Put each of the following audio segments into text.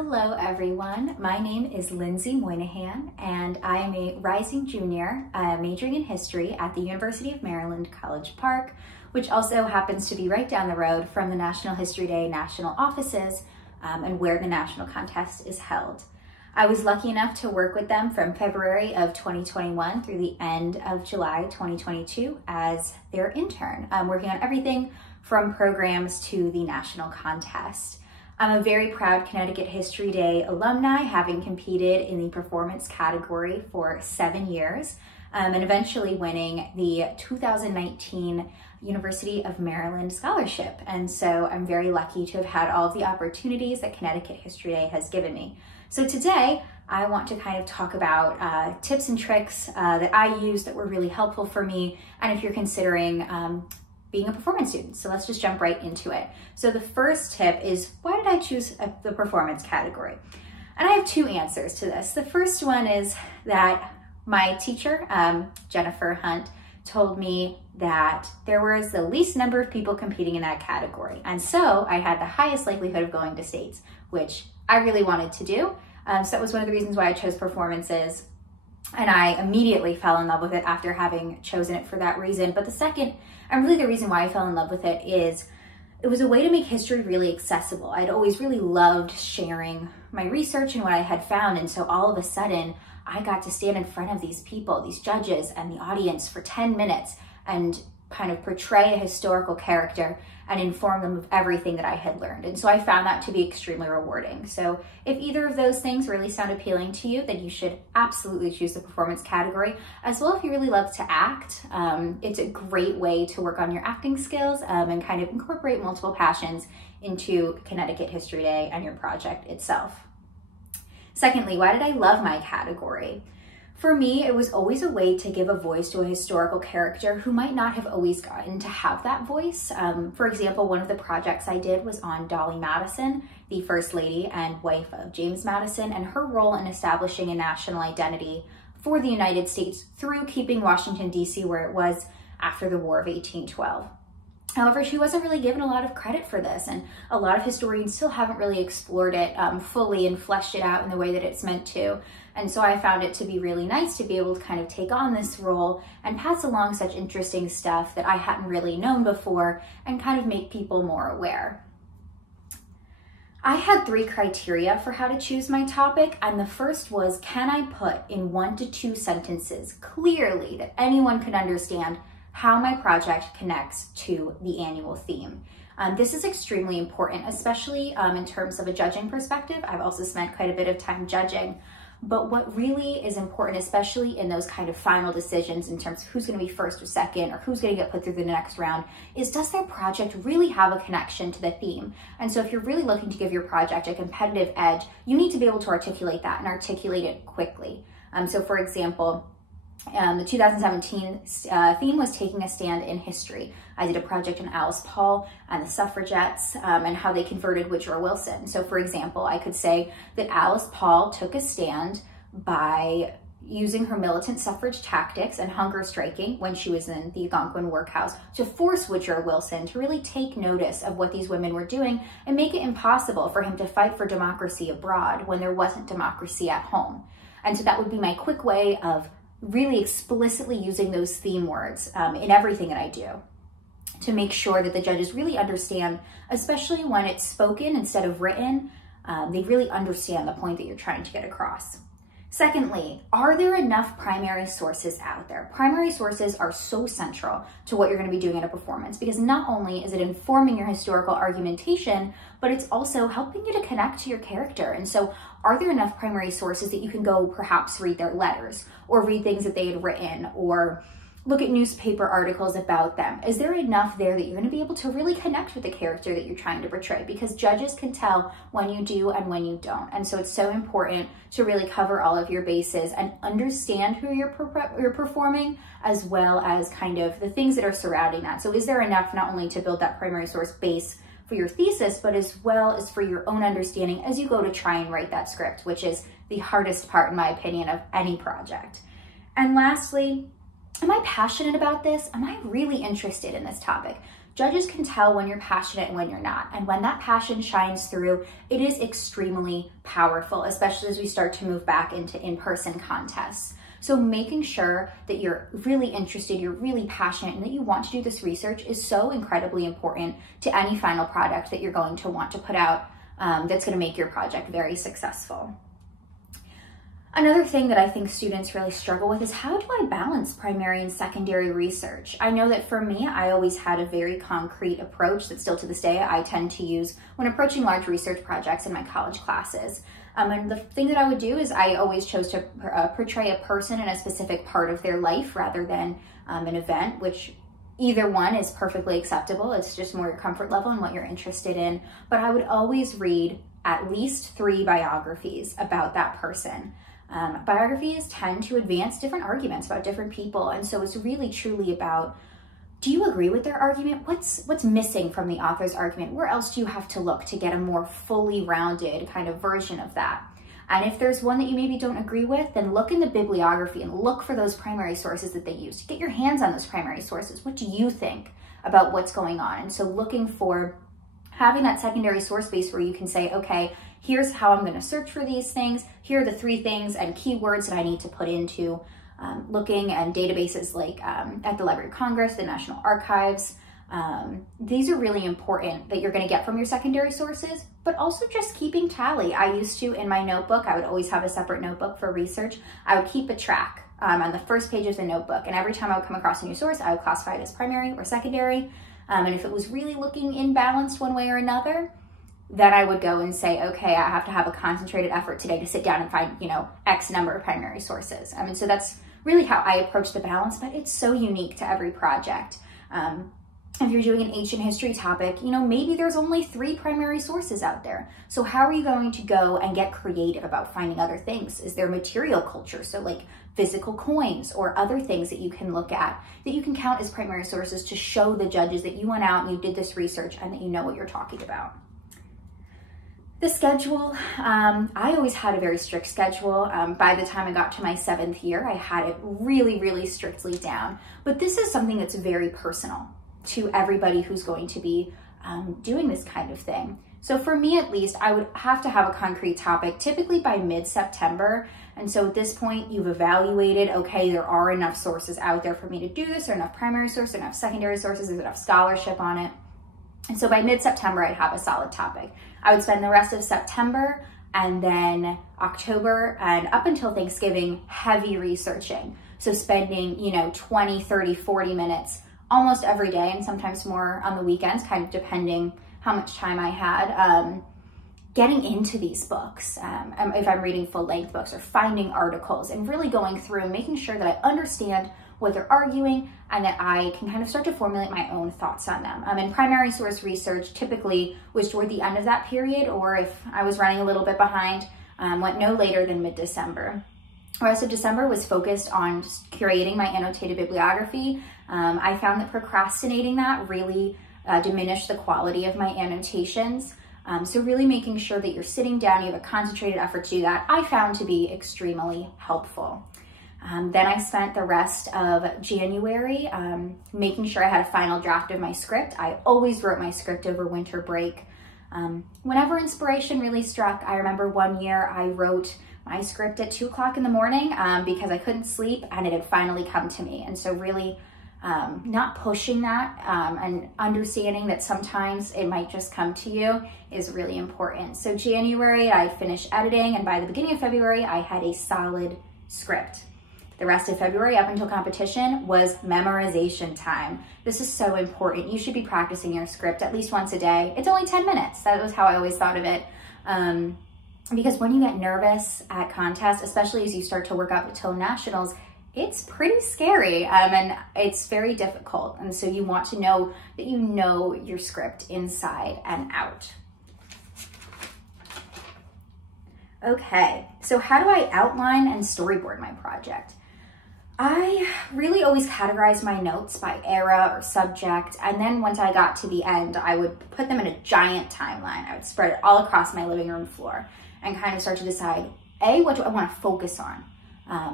Hello everyone, my name is Lindsay Moynihan and I am a rising junior majoring in history at the University of Maryland, College Park, which also happens to be right down the road from the National History Day national offices and where the national contest is held. I was lucky enough to work with them from February of 2021 through the end of July 2022 as their intern, working on everything from programs to the national contest. I'm a very proud Connecticut History Day alumni, having competed in the performance category for 7 years, and eventually winning the 2019 University of Maryland scholarship. And so I'm very lucky to have had all of the opportunities that Connecticut History Day has given me. So today, I want to kind of talk about tips and tricks that I use that were really helpful for me, and if you're considering being a performance student. So let's just jump right into it. So the first tip is, why did I choose the performance category? And I have two answers to this. The first one is that my teacher, Jennifer Hunt, told me that there was the least number of people competing in that category. And so I had the highest likelihood of going to states, which I really wanted to do. So that was one of the reasons why I chose performances. And I immediately fell in love with it after having chosen it for that reason. But the second, and really the reason why I fell in love with it, is it was a way to make history really accessible. I'd always really loved sharing my research and what I had found. And so all of a sudden, I got to stand in front of these people, these judges and the audience for 10 minutes and kind of portray a historical character and inform them of everything that I had learned. And so I found that to be extremely rewarding. So if either of those things really sound appealing to you, then you should absolutely choose the performance category. As well, if you really love to act, it's a great way to work on your acting skills and kind of incorporate multiple passions into Connecticut History Day and your project itself. Secondly, why did I love my category? For me, it was always a way to give a voice to a historical character who might not have always gotten to have that voice. For example, one of the projects I did was on Dolly Madison, the First Lady and wife of James Madison, and her role in establishing a national identity for the United States through keeping Washington, D.C. where it was after the War of 1812. However, she wasn't really given a lot of credit for this, and a lot of historians still haven't really explored it fully and fleshed it out in the way that it's meant to. And so I found it to be really nice to be able to kind of take on this role and pass along such interesting stuff that I hadn't really known before and kind of make people more aware. I had 3 criteria for how to choose my topic, and the first was, can I put in 1 to 2 sentences clearly that anyone could understand how my project connects to the annual theme. This is extremely important, especially in terms of a judging perspective. I've also spent quite a bit of time judging. But what really is important, especially in those kind of final decisions in terms of who's going to be first or second or who's going to get put through the next round, is does their project really have a connection to the theme? And so if you're really looking to give your project a competitive edge, you need to be able to articulate that and articulate it quickly. So for example, the 2017 theme was taking a stand in history. I did a project on Alice Paul and the suffragettes and how they converted Woodrow Wilson. So for example, I could say that Alice Paul took a stand by using her militant suffrage tactics and hunger striking when she was in the Algonquin workhouse to force Woodrow Wilson to really take notice of what these women were doing and make it impossible for him to fight for democracy abroad when there wasn't democracy at home. And so that would be my quick way of really explicitly using those theme words in everything that I do to make sure that the judges really understand, especially when it's spoken instead of written, they really understand the point that you're trying to get across. Secondly, are there enough primary sources out there? Primary sources are so central to what you're going to be doing in a performance, because not only is it informing your historical argumentation, but it's also helping you to connect to your character. And so are there enough primary sources that you can go perhaps read their letters or read things that they had written or look at newspaper articles about them? Is there enough there that you're going to be able to really connect with the character that you're trying to portray? Because judges can tell when you do and when you don't. And so it's so important to really cover all of your bases and understand who you're performing, as well as kind of the things that are surrounding that. So is there enough not only to build that primary source base for your thesis, but as well as for your own understanding as you go to try and write that script, which is the hardest part, in my opinion, of any project. And lastly, am I passionate about this? Am I really interested in this topic? Judges can tell when you're passionate and when you're not. And when that passion shines through, it is extremely powerful, especially as we start to move back into in-person contests. So making sure that you're really interested, you're really passionate, and that you want to do this research is so incredibly important to any final product that you're going to want to put out that's going to make your project very successful. Another thing that I think students really struggle with is, how do I balance primary and secondary research? I know that for me, I always had a very concrete approach that still to this day I tend to use when approaching large research projects in my college classes. And the thing that I would do is I always chose to portray a person in a specific part of their life rather than an event, which either one is perfectly acceptable. It's just more your comfort level and what you're interested in. But I would always read at least 3 biographies about that person. Biographies tend to advance different arguments about different people. And so it's really truly about, do you agree with their argument? What's missing from the author's argument? Where else do you have to look to get a more fully rounded kind of version of that? And if there's one that you maybe don't agree with, then look in the bibliography and look for those primary sources that they use. Get your hands on those primary sources. What do you think about what's going on? And so looking for having that secondary source base where you can say, okay, here's how I'm going to search for these things. Here are the 3 things and keywords that I need to put into looking at databases like at the Library of Congress, the National Archives. These are really important that you're going to get from your secondary sources, but also just keeping tally. I used to, in my notebook, I would always have a separate notebook for research. I would keep a track on the first page of the notebook, and every time I would come across a new source, I would classify it as primary or secondary. And if it was really looking imbalanced one way or another, then I would go and say, okay, I have to have a concentrated effort today to sit down and find, X number of primary sources. And so that's really how I approach the balance, but it's so unique to every project. If you're doing an ancient history topic, maybe there's only 3 primary sources out there. So how are you going to go and get creative about finding other things? Is there material culture? So like physical coins or other things that you can look at that you can count as primary sources to show the judges that you went out and you did this research and that you know what you're talking about. The schedule, I always had a very strict schedule. By the time I got to my 7th year, I had it really, really strictly down. But this is something that's very personal to everybody who's going to be doing this kind of thing. So for me, at least, I would have to have a concrete topic, typically by mid-September. And so at this point, you've evaluated, okay, there are enough sources out there for me to do this, there are enough primary sources, enough secondary sources, there's enough scholarship on it. And so by mid-September, I'd have a solid topic. I would spend the rest of September and then October and up until Thanksgiving heavy researching. So spending, 20, 30, 40 minutes almost every day, and sometimes more on the weekends, kind of depending how much time I had, getting into these books, if I'm reading full-length books, or finding articles and really going through and making sure that I understand what they're arguing and that I can kind of start to formulate my own thoughts on them. And primary source research typically was toward the end of that period, or if I was running a little bit behind, went no later than mid-December. The rest of December was focused on just curating my annotated bibliography. I found that procrastinating that really diminished the quality of my annotations. So really making sure that you're sitting down, you have a concentrated effort to do that, I found to be extremely helpful. Then I spent the rest of January making sure I had a final draft of my script. I always wrote my script over winter break. Whenever inspiration really struck, I remember one year I wrote my script at 2 o'clock in the morning because I couldn't sleep and it had finally come to me. And so really not pushing that and understanding that sometimes it might just come to you is really important. So January, I finished editing, and by the beginning of February, I had a solid script. The rest of February up until competition was memorization time. This is so important. You should be practicing your script at least once a day. It's only 10 minutes. That was how I always thought of it. Because when you get nervous at contests, especially as you start to work up until nationals, it's pretty scary and it's very difficult. And so you want to know that you know your script inside and out. Okay, so how do I outline and storyboard my project? I really always categorize my notes by era or subject, and then once I got to the end, I would put them in a giant timeline. I would spread it all across my living room floor and kind of start to decide, A, what do I want to focus on?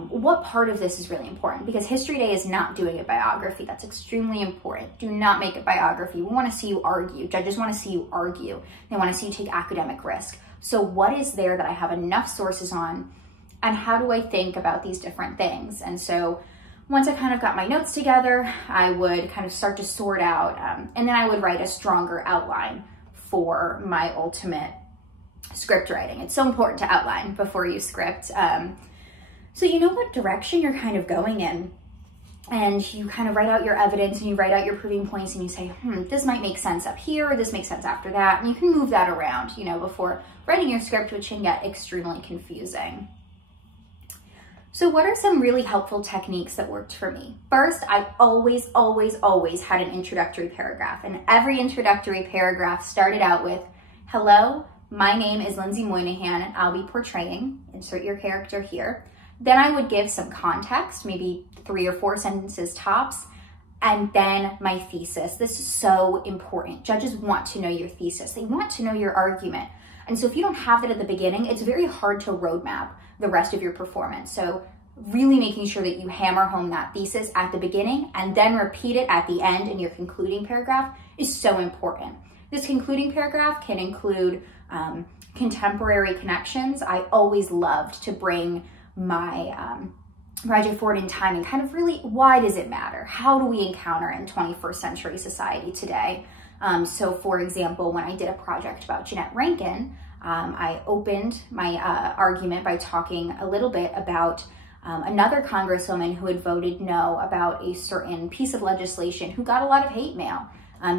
what part of this is really important, because History Day is not doing a biography. That's extremely important. Do not make a biography. We want to see you argue. Judges want to see you argue. They want to see you take academic risk. So what is there that I have enough sources on, and how do I think about these different things? And so once I kind of got my notes together, I would kind of start to sort out, and then I would write a stronger outline for my ultimate script writing. It's so important to outline before you script. So you know what direction you're kind of going in, and you kind of write out your evidence and you write out your proving points and you say, this might make sense up here, or this makes sense after that. And you can move that around, you know, before writing your script, which can get extremely confusing. So what are some really helpful techniques that worked for me? First, I always had an introductory paragraph, and every introductory paragraph started out with, hello, my name is Lindsay Moynihan, and I'll be portraying, insert your character here. Then I would give some context, maybe 3 or 4 sentences tops, and then my thesis. This is so important. Judges want to know your thesis. They want to know your argument. And so if you don't have that at the beginning, it's very hard to roadmap the rest of your performance. So really making sure that you hammer home that thesis at the beginning and then repeat it at the end in your concluding paragraph is so important. This concluding paragraph can include contemporary connections. I always loved to bring my project forward in time and kind of really, why does it matter? How do we encounter in 21st century society today? So for example, when I did a project about Jeannette Rankin, I opened my argument by talking a little bit about another congresswoman who had voted no about a certain piece of legislation who got a lot of hate mail,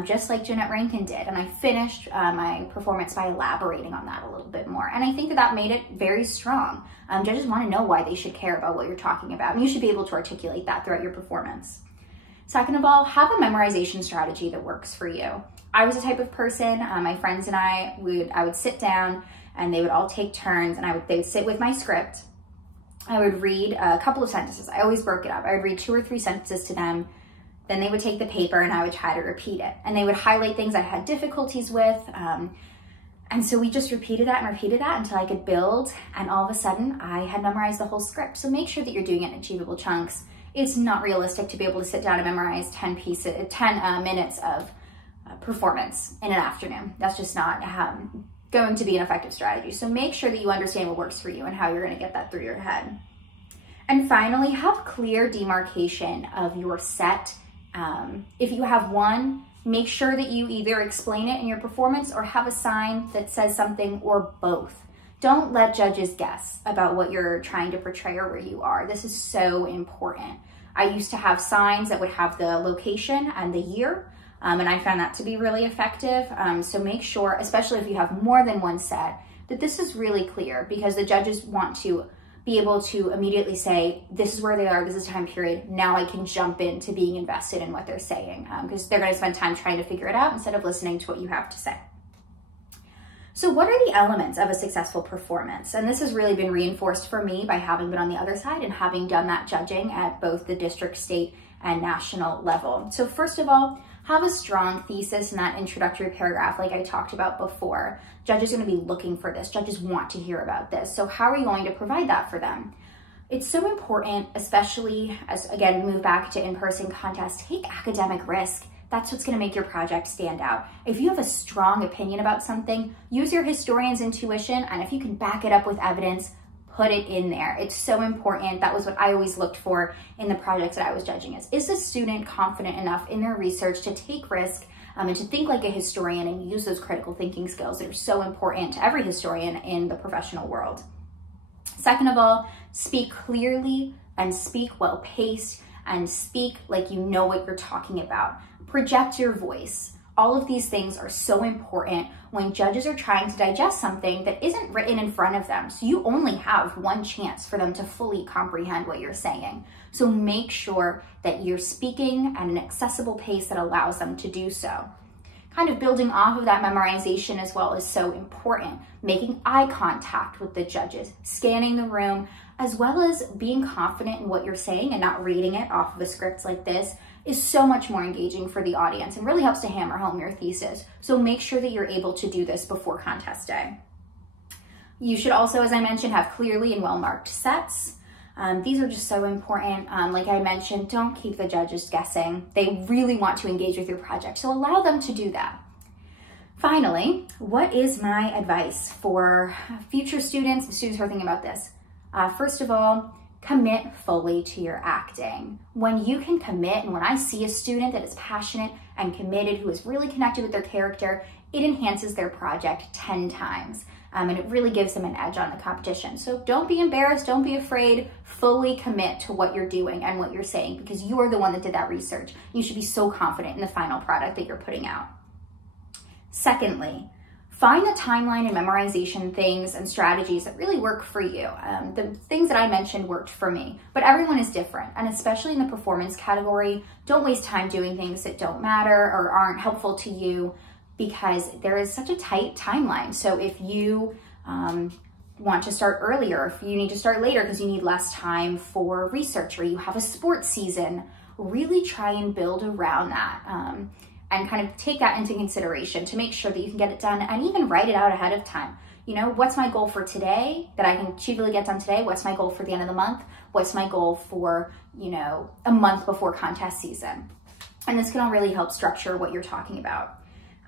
just like Jeannette Rankin did. And I finished my performance by elaborating on that a little bit more. And I think that made it very strong. Judges want to know why they should care about what you're talking about, and you should be able to articulate that throughout your performance. Second of all, have a memorization strategy that works for you. I was the type of person, my friends and I would sit down and they would all take turns, and they would sit with my script. I would read a couple of sentences. I always broke it up. I would read 2 or 3 sentences to them. Then they would take the paper and I would try to repeat it. And they would highlight things I had difficulties with. And so we just repeated that until I could build. And all of a sudden I had memorized the whole script. So make sure that you're doing it in achievable chunks. It's not realistic to be able to sit down and memorize 10 minutes of performance in an afternoon. That's just not going to be an effective strategy. So make sure that you understand what works for you and how you're going to get that through your head. And finally, have clear demarcation of your set. If you have one, make sure that you either explain it in your performance or have a sign that says something, or both. Don't let judges guess about what you're trying to portray or where you are. This is so important. I used to have signs that would have the location and the year, and I found that to be really effective. So make sure, especially if you have more than one set, that this is really clear, because the judges want to be able to immediately say, this is where they are, this is time period, now I can jump into being invested in what they're saying, because they're going to spend time trying to figure it out instead of listening to what you have to say. So what are the elements of a successful performance? And this has really been reinforced for me by having been on the other side and having done that judging at both the district, state, and national level. So first of all, have a strong thesis in that introductory paragraph like I talked about before. Judges are going to be looking for this. Judges want to hear about this. So how are you going to provide that for them? It's so important, especially as, again, we move back to in-person contests, take academic risk. That's what's going to make your project stand out. If you have a strong opinion about something, use your historian's intuition, and if you can back it up with evidence, put it in there. It's so important. That was what I always looked for in the projects that I was judging. Is the student confident enough in their research to take risk and to think like a historian and use those critical thinking skills that are so important to every historian in the professional world? Second of all, speak clearly and speak well-paced and speak like you know what you're talking about. Project your voice. All of these things are so important when judges are trying to digest something that isn't written in front of them. So you only have one chance for them to fully comprehend what you're saying. So make sure that you're speaking at an accessible pace that allows them to do so. Kind of building off of that memorization as well is so important. Making eye contact with the judges, scanning the room, as well as being confident in what you're saying and not reading it off of a script like this is so much more engaging for the audience and really helps to hammer home your thesis. So make sure that you're able to do this before contest day. You should also, as I mentioned, have clearly and well-marked sets. These are just so important. Like I mentioned, don't keep the judges guessing. They really want to engage with your project, so allow them to do that. Finally, what is my advice for future students who are thinking about this? First of all, commit fully to your acting. When you can commit, and when I see a student that is passionate and committed, who is really connected with their character, it enhances their project 10 times. And it really gives them an edge on the competition. So don't be embarrassed, don't be afraid, fully commit to what you're doing and what you're saying, because you're the one that did that research. You should be so confident in the final product that you're putting out. Secondly, find the timeline and memorization things and strategies that really work for you. The things that I mentioned worked for me, but everyone is different. And especially in the performance category, don't waste time doing things that don't matter or aren't helpful to you, because there is such a tight timeline. So if you want to start earlier, if you need to start later because you need less time for research, or you have a sports season, really try and build around that. And kind of take that into consideration to make sure that you can get it done, and even write it out ahead of time. You know, what's my goal for today that I can achievably get done today? What's my goal for the end of the month? What's my goal for, you know, a month before contest season? And this can all really help structure what you're talking about.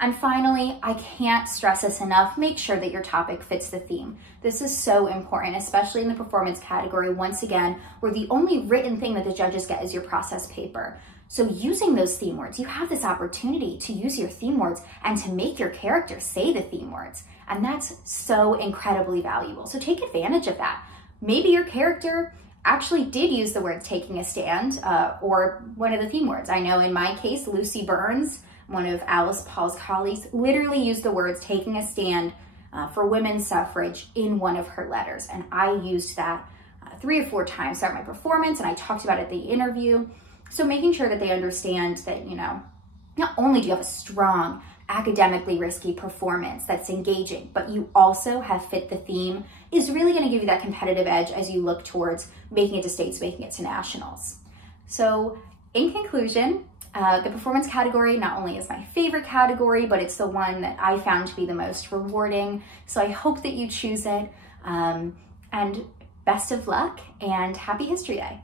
And finally, I can't stress this enough, make sure that your topic fits the theme. This is so important, especially in the performance category, once again, where the only written thing that the judges get is your process paper. So using those theme words, you have this opportunity to use your theme words and to make your character say the theme words. And that's so incredibly valuable. So take advantage of that. Maybe your character actually did use the word taking a stand or one of the theme words. I know in my case, Lucy Burns, one of Alice Paul's colleagues, literally used the words taking a stand for women's suffrage in one of her letters. And I used that 3 or 4 times throughout my performance, and I talked about it at the interview. So making sure that they understand that, you know, not only do you have a strong, academically risky performance that's engaging, but you also have fit the theme, is really going to give you that competitive edge as you look towards making it to states, making it to nationals. So in conclusion, the performance category not only is my favorite category, but it's the one that I found to be the most rewarding. So I hope that you choose it, and best of luck and happy History Day.